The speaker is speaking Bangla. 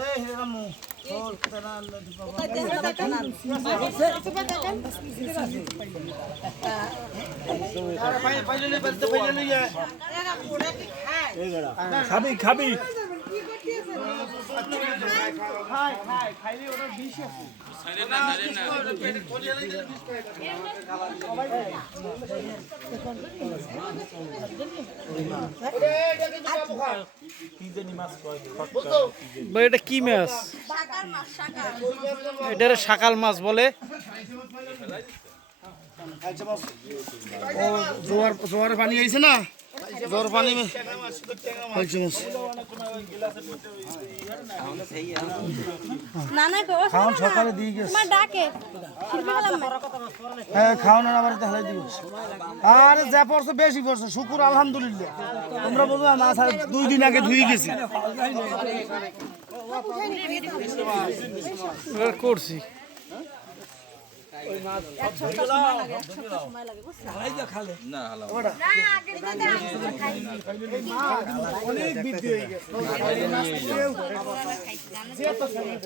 এই হে রামু ওর তারা খাবি খাবি খাইলে ওটা বিষ আছে ভাই এটা কি মাছ? এটা শাকাল মাছ বলে। ও জোয়ার পানি আইছে না, জোয়ার পানি হয়েছে মাছ। খাওয়ান সকালে দিয়ে গেছে, হ্যাঁ খাওয়ান আবার তাহলে দিব। আরে যা পড়ছে বেশি পড়ছে, শুকুর আলহামদুলিল্লাহ। তোমরা বলবো মাছ 2 দিন আগে ধুয়ে গেছি করছি। অনেক বৃদ্ধি হয়ে গেছে।